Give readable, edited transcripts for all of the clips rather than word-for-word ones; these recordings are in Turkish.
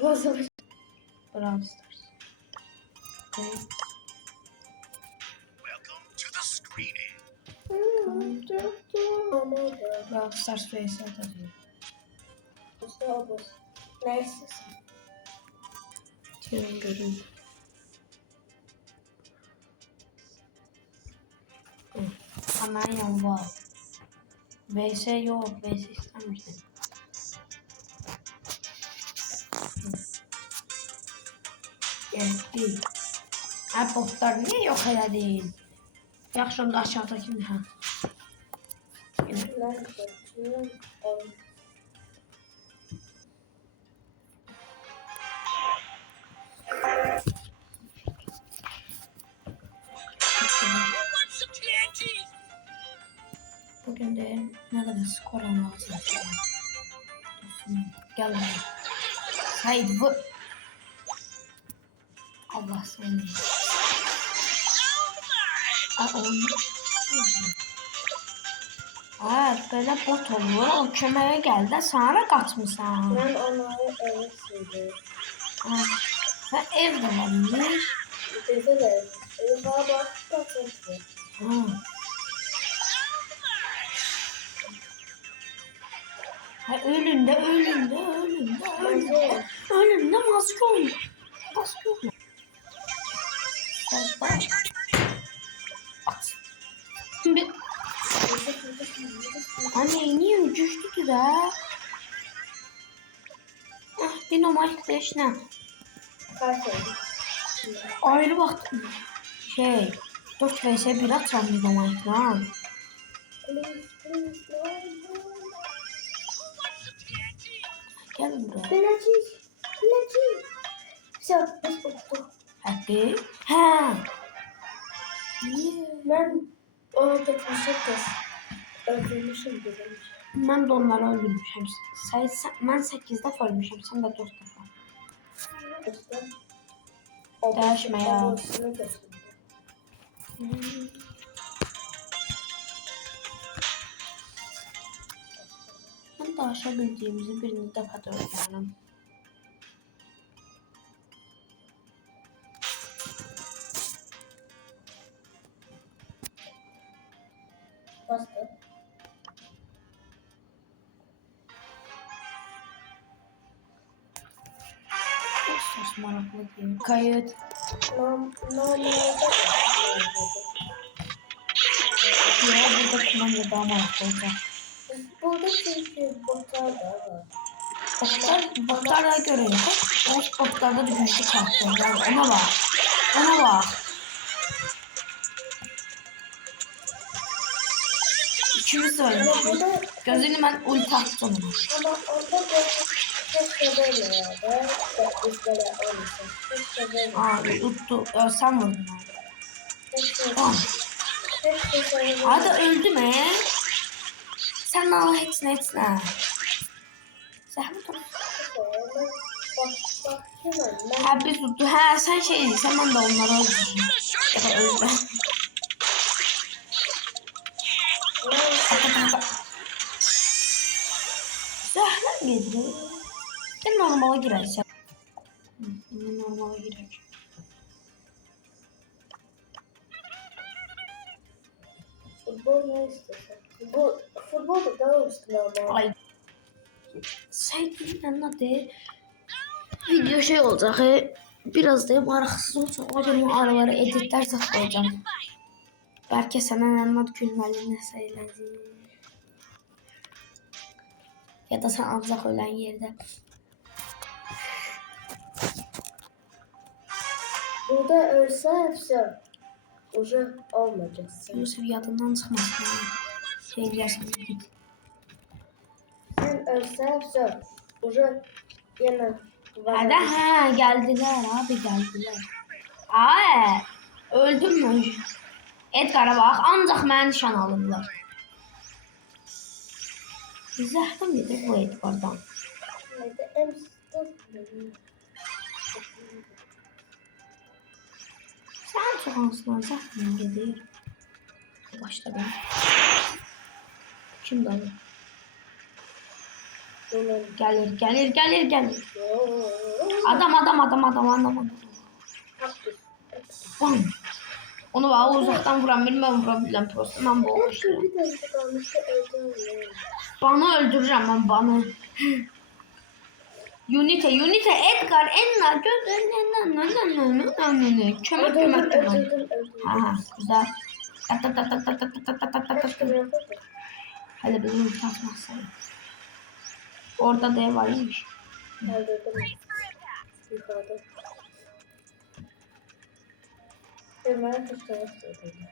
Brawl Stars. Okay. Brawl Stars vs atıyor. Neyse. Tüm görün. Hemen yolda. VS yok. VS istemiştim. Geldi. Ha botlar niye yok elədin? Yaxşı onda aşağıdakini ha. Bugün de ne kadar skor almak istiyorum. Gel buraya. Haydi bu. Allah seni. Böyle bot olur. O köməyə gəl də sana qaçmısan. Ben onları eve sürdüm. Və ev də varmış. Bizde de evi bana bakıp bakıp. Önünde maske oynuyor. Maske oynuyor. Anne niye düştü da? Dynamite deşne. Ayrı bak. 4 vs 1 atıram Dynamite'la. Gel buraya. Bilacik. Все, biz bulduk. Hadi. Ha. Ben ona gitmişim kız. Öldürmüşüm dedim. Ben de onları öldürmüşüm. Ben 8 defa ölmüşüm. Sen de 4 defa. İşte. Değişme ya. Ben de aşabildiğimizi birinci defa da öğrendim. Bastı. Çok meraklı değil. Kayıt. Normalde Ya burada kullanınca daha meraklı olacak. burada çünkü botlar da var. Botlara göre yok. O botlarda da güçlü karakterler var. Ona bak. İkimiz var. Gözünü ben ulti attım. Ama orada da keşke böyle ya da bizlere olmasa. Keşke böyle. Tuttu. Sen vurdun abi. Keşke böyle. Hadi öldüm Sen Allah hepsine. Zahmet olsun. Abi tuttu. Sen sen ben de onları öldürdüm. Ya da öldüm. Zahmet gelir. Ben normala gireceğim. Normala gireceğim. Futbol ne istiyorsun? Futbol da daha üstüne ama. Ay. Sevgilimin adı video olacak. Biraz da maraqsız olacaq. O zaman araları editlər saxlayacağım. Bəlkə sənə anlat gülməli nəsə elədir. Ya da sən ancaq ölən yerdə. Burada ölse уже olmayacaksın. Yusuf yadından çıxmasın. Eləyərsən git. Sen ölse уже yine Hadi geldiler abi geldiler. Öldüm mü? Edgar'a bak ancaq məni nişan alırlar. Zəhləm yedir bu Edgar'dan. Sen çok hansından zəhləm gedir. Başladım. Kim dalı? Bunun. Gelir. Yo. Adam. Kaktüs. Bam. Onu bana uzaktan vuran bilmem vurabilen prosto. Ben Evet boğulmuşum. bir tane kalmıştı öldürmüyor. Bana öldüreceğim ben bana. Unite, Edgar, Enna, kömek. Öldürdüm. Ha, güzel. Kaç kere yapıldı? Hadi bir ulti atmazsan. Orada dev varmış. Öldürdüm. Yukarıda. Ömer kuşları söyledi.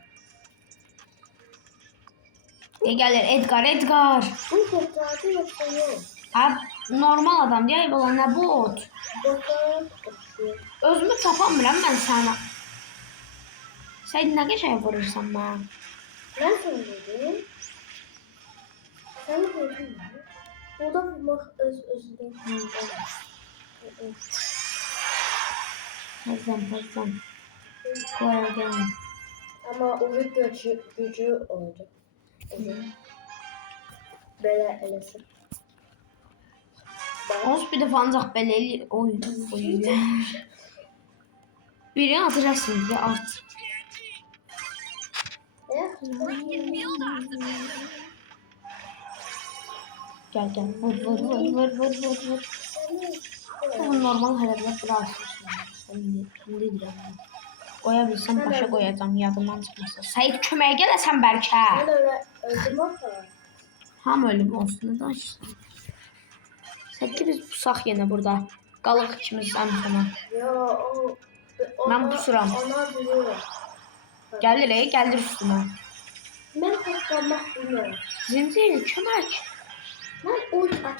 Gelir Edgar. Bu fotoğrafı yoksa yok. Abi normal adam diye bana ne bot. Fotoğraf atıyor. Özümü tapamıram ben sana. Sen ne şey vurursan bana. Ben söyledim. Sen de gördün mü? Burada vurmak özünden. Tazam. Koyar gelin. Ama o bir gücü olacak. Böyle elesin. Ons bir de ancaq beleli oyun. Birini atacaksın diye at. Gel. Vur. Bu normal hərəkət biraz. Şimdi deyirəm. Qoyabilsəm başa qoyacağım yadımdan çıxmasın. Səyid köməyə gələsən bəlkə. Ben öyle öldüm ama. Ham ölüm olsun da işte. Səkki biz pusaq yenə burada. Qalıq ikimiz ən sona. Ya o. Mən pusuram. Ona biliyorum. Gəlir üstümə. Ben katlanmak bilmiyorum. Zincir kömək. Ben ult açmak